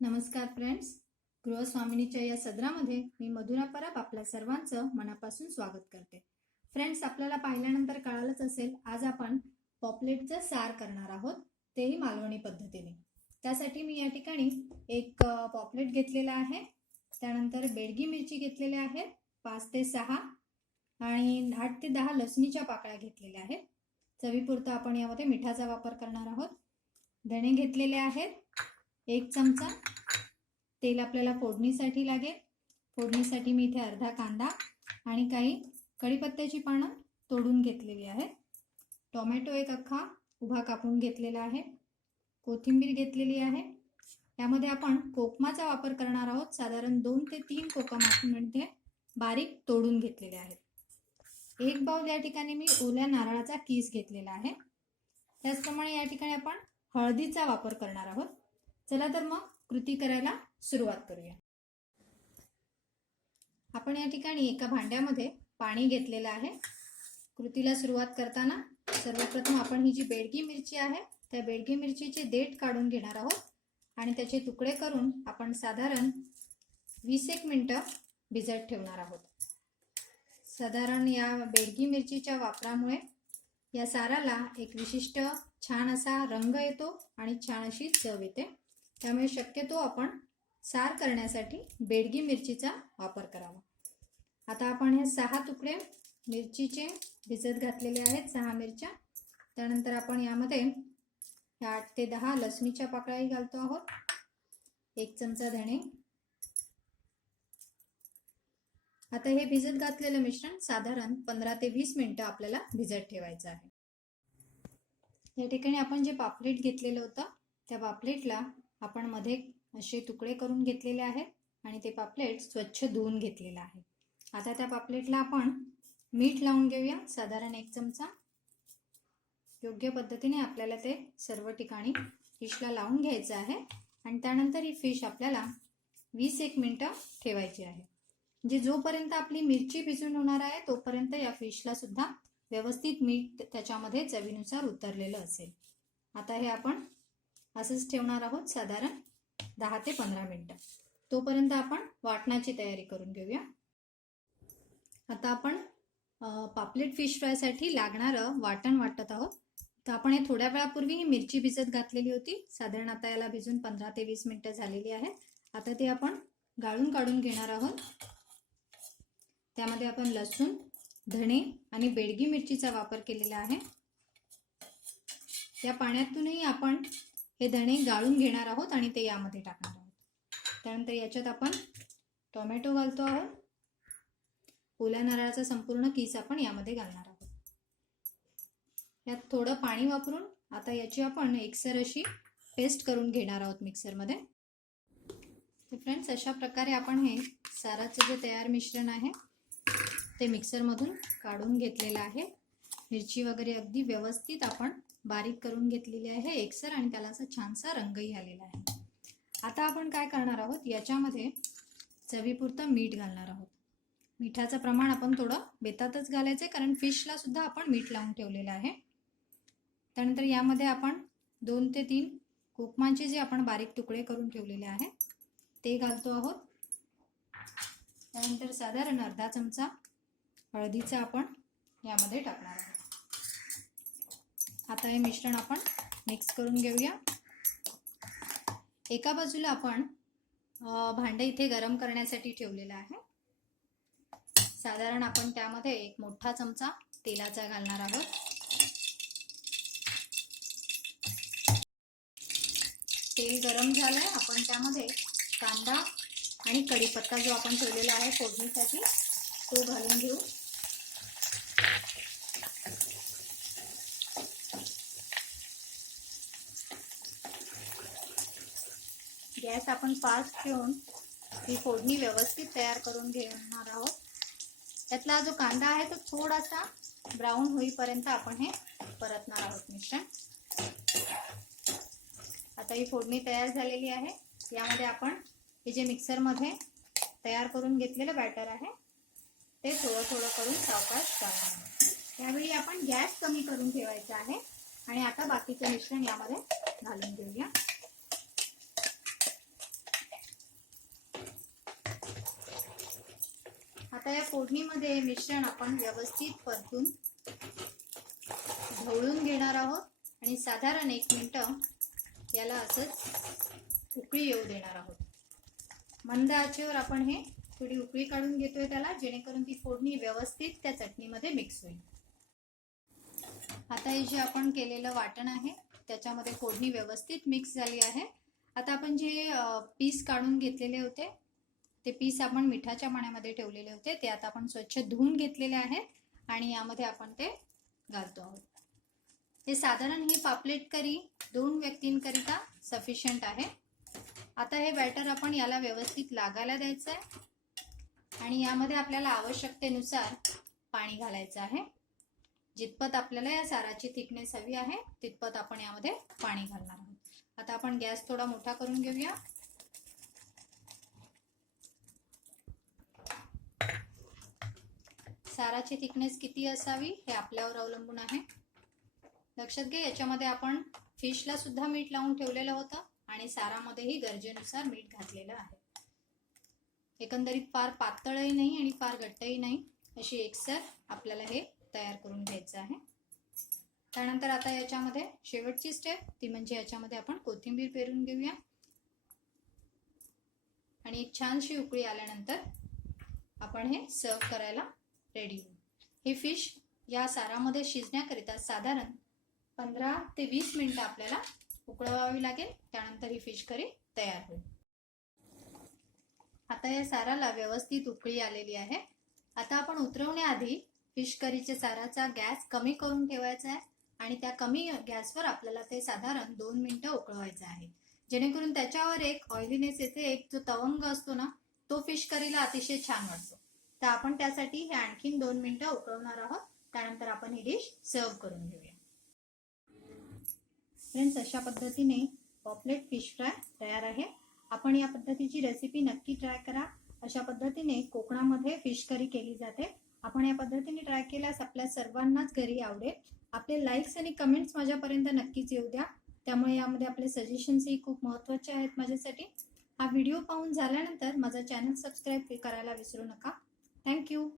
नमस्कार फ्रेंड्स, गृहस्वामिनीच्या या सदरामध्ये मी मधुरा परब आपल्या सर्वांचं मनापासून स्वागत करते. फ्रेंड्स, आपल्याला पाहिल्यानंतर कळालंच असेल, आज आपण पॉपलेटचं सार करणार आहोत, तेही मालवणी पद्धतीने. त्यासाठी मी या ठिकाणी एक पॉपलेट घेतलेला आहे, त्यानंतर बेडगी मिरची घेतलेल्या आहेत 5 ते 6 आणि 8 ते 10 लसणीच्या पाकळ्या घेतलेल्या आहेत. चवीपुरता आपण यामध्ये मिठाचा वापर करणार आहोत. धणे घेतलेले आहेत 1 चमचा. तेल आपल्याला फोडणीसाठी लागेल. फोडणीसाठी मी इथे अर्धा कांदा आणि काही कढीपत्त्याची पानं तोडून घेतलेली आहेत. टोमॅटो एक अख्खा उभा कापून घेतलेला आहे. कोथिंबीर घेतलेली आहे. यामध्ये आपण कोकमाचा वापर करणार आहोत. साधारण 2 ते 3 कोकम म्हणजे बारीक तोडून घेतलेले आहेत. 1 बाउल या ठिकाणी मी ओल्या नारळाचा कीस घेतलेला आहे. त्याचप्रमाणे या ठिकाणी आपण हळदीचा वापर करणार आहोत. चला तर मग कृती करायला सुरुवात करूया. आपण या ठिकाणी एका भांड्यामध्ये पाणी घेतलेलं आहे. कृतीला सुरुवात करताना सर्वप्रथम आपण ही जी बेडगी मिरची आहे त्या बेडगी मिरचीचे देठ काढून घेणार आहोत आणि त्याचे तुकडे करून आपण साधारण 20 मिनिटं भिजत ठेवणार आहोत. साधारण या बेडगी मिरचीच्या वापरामुळे या साराला एक विशिष्ट छान असा रंग येतो आणि छान अशी चव येते. त्यामुळे शक्यतो आपण सार करण्यासाठी बेडगी मिरचीचा वापर करावा. आता आपण हे 6 तुकडे मिरचीचे भिजत घातलेले आहेत, 6 मिरच्या. त्यानंतर आपण यामध्ये 8 ते 10 लसणीच्या पाकळ्याही घालतो आहोत. 1 चमचा धणे. आता हे भिजत घातलेलं मिश्रण साधारण 15 ते 20 मिनिटं आपल्याला भिजत ठेवायचं आहे. या ठिकाणी आपण जे पापलेट घेतलेलं होतं त्या पापलेटला आपण मध्ये असे तुकडे करून घेतलेले आहेत आणि ते पापलेट स्वच्छ धुवून घेतलेलं आहे. आता त्या पापलेटला आपण मीठ लावून घेऊया, साधारण 1 चमचा. योग्य पद्धतीने आपल्याला ते सर्व ठिकाणी फिशला लावून घ्यायचं आहे आणि त्यानंतर ही फिश आपल्याला 20 मिनिटं ठेवायची आहे. म्हणजे जोपर्यंत आपली मिरची भिजून होणार आहे तोपर्यंत या फिशला सुद्धा व्यवस्थित मीठ त्याच्यामध्ये चवीनुसार उतरलेलं असेल. आता हे आपण असंच ठेवणार आहोत साधारण 10 ते 15 मिनिटं. तोपर्यंत आपण वाटणाची तयारी करून घेऊया. आता आपण पापलेट फिश फ्रायसाठी लागणारं वाटण वाटत आहोत. तर आपण हे थोड्या वेळापूर्वी ही मिरची भिजत घातलेली होती. साधारण आता याला भिजून 15 ते 20 मिनिटं झालेली आहेत. आता ते आपण गाळून काढून घेणार आहोत. त्यामध्ये आपण लसूण, धणे आणि बेडगी मिरचीचा वापर केलेला आहे. या पाण्यातूनही आपण हे धणे गाळून घेणार आहोत आणि ते यामध्ये टाकणार आहोत. त्यानंतर याच्यात आपण टोमॅटो घालतो आहोत. ओल्या नारळाचा संपूर्ण कीस आपण यामध्ये घालणार आहोत. यात थोडं पाणी वापरून आता याची आपण एकसर अशी पेस्ट करून घेणार आहोत मिक्सरमध्ये. तर फ्रेंड्स, अशा प्रकारे आपण हे साराचं जे तयार मिश्रण आहे ते मिक्सरमधून काढून घेतलेलं आहे. मिरची वगैरे अगदी व्यवस्थित आपण बारीक करून घेतलेली आहे एकसर आणि त्याला असा छानसा रंगही आलेला आहे. आता आपण काय करणार आहोत, याच्यामध्ये चवीपुरतं मीठ घालणार आहोत. मिठाचं प्रमाण आपण थोडं बेतातच घालायचं कारण फिशला सुद्धा आपण मीठ लावून ठेवलेलं आहे. त्यानंतर यामध्ये आपण 2 ते 3 कोकमाचे जे आपण बारीक तुकडे करून ठेवलेले आहे ते घालतो आहोत. त्यानंतर साधारण अर्धा चमचा हळदीचा आपण यामध्ये टाकणार आहोत. आता हे मिश्रण आपण मिक्स करून घेऊया. एका बाजूला आपण भांडे इथे गरम करण्यासाठी ठेवलेलं आहे. साधारण आपण त्यामध्ये 1 मोठा चमचा तेलाचा घालणार आहोत. तेल गरम झालंय. आपण त्यामध्ये कांदा आणि कढीपत्ता जो आपण ठेवलेला आहे फोडणीसाठी तो घालून घेऊ. गॅस आपण फास्ट ठेवून ही फोडणी व्यवस्थित तयार करून घेणार आहोत. त्यातला जो कांदा आहे तो थोडासा ब्राऊन होईपर्यंत आपण हे परतणार आहोत मिश्रण. आता ही फोडणी तयार झालेली आहे. यामध्ये आपण हे जे मिक्सरमध्ये तयार करून घेतलेलं बॅटर आहे ते थोडं थोडं करून सावकाश घालणार आहोत. यावेळी आपण गॅस कमी करून ठेवायचा आहे आणि आता बाकीचं मिश्रण यामध्ये घालून घेऊया. आता या फोडणीमध्ये मिश्रण आपण व्यवस्थित परतून ढवळून घेणार आहोत आणि साधारण 1 मिनिट याला असंच उकळी येऊ देणार आहोत. मंद आचेवर आपण हे थोडी उकळी काढून घेतोय त्याला, जेणेकरून ती फोडणी व्यवस्थित त्या चटणीमध्ये मिक्स होईल. आता हे जे आपण केलेलं वाटण आहे त्याच्यामध्ये फोडणी व्यवस्थित मिक्स झाली आहे. आता आपण जे पीस काढून घेतलेले होते ते पीस आपण मिठाच्या पाण्यामध्ये ठेवलेले होते ते आता आपण स्वच्छ धुवून घेतलेले आहेत आणि यामध्ये आपण ते घालतो आहोत. हे साधारण ही पापलेट करी 2 व्यक्तींकरिता सफिशियंट आहे. आता हे बॅटर आपण याला व्यवस्थित लागायला द्यायचं आहे आणि यामध्ये आपल्याला आवश्यकतेनुसार पाणी घालायचं आहे. जितपत आपल्याला या साराची थिकनेस हवी आहे तितपत आपण यामध्ये पाणी घालणार आहोत. आता आपण गॅस थोडा मोठा करून घेऊया. साराची थिकनेस किती असावी हे आपल्यावर अवलंबून आहे. लक्षात घ्या, याच्यामध्ये आपण फिशला सुद्धा मीठ लावून ठेवलेलं होतं आणि सारामध्येही गरजेनुसार मीठ घातलेलं आहे. एकंदरीत फार पातळही नाही आणि फार घट्टही नाही, अशी एकसर आपल्याला हे तयार करून घ्यायचं आहे. त्यानंतर आता याच्यामध्ये शेवटची स्टेप ती म्हणजे याच्यामध्ये आपण कोथिंबीर पेरून घेऊया आणि एक छानशी उकळी आल्यानंतर आपण हे सर्व करायला रेडी होऊ. हे फिश या सारामध्ये शिजण्याकरिता साधारण 15 ते 20 मिनिटं आपल्याला उकळवावी लागेल. त्यानंतर ही फिश करी तयार होईल. आता या साराला व्यवस्थित उकळी आलेली आहे. आता आपण उतरवण्याआधी फिश करीच्या साराचा गॅस कमी करून ठेवायचा आहे आणि त्या कमी गॅसवर आपल्याला ते साधारण 2 मिनिटं उकळवायचं आहे, जेणेकरून त्याच्यावर एक ऑइलीनेस येते, एक जो तवंग असतो ना तो फिश करीला अतिशय छान वाटतो. तर आपण त्यासाठी हे आणखीन 2 मिनिटं उकळवणार आहोत. त्यानंतर आपण ही डिश सर्व करून घेऊया. फ्रेंड्स, अशा पद्धतीने पॉपलेट फिश फ्राय तयार आहे. आपण या पद्धतीची रेसिपी नक्की ट्राय करा. अशा पद्धतीने कोकणामध्ये फिश करी केली जाते. आपण या पद्धतीने ट्राय केल्यास आपल्या सर्वांनाच घरी आवडेल. आपले लाईक्स आणि कमेंट्स माझ्यापर्यंत नक्कीच येऊ द्या. त्यामुळे यामध्ये आपले सजेशन्सही खूप महत्त्वाचे आहेत माझ्यासाठी. हा व्हिडिओ पाहून झाल्यानंतर माझा चॅनल सबस्क्राईब करायला विसरू नका. थँक्यू.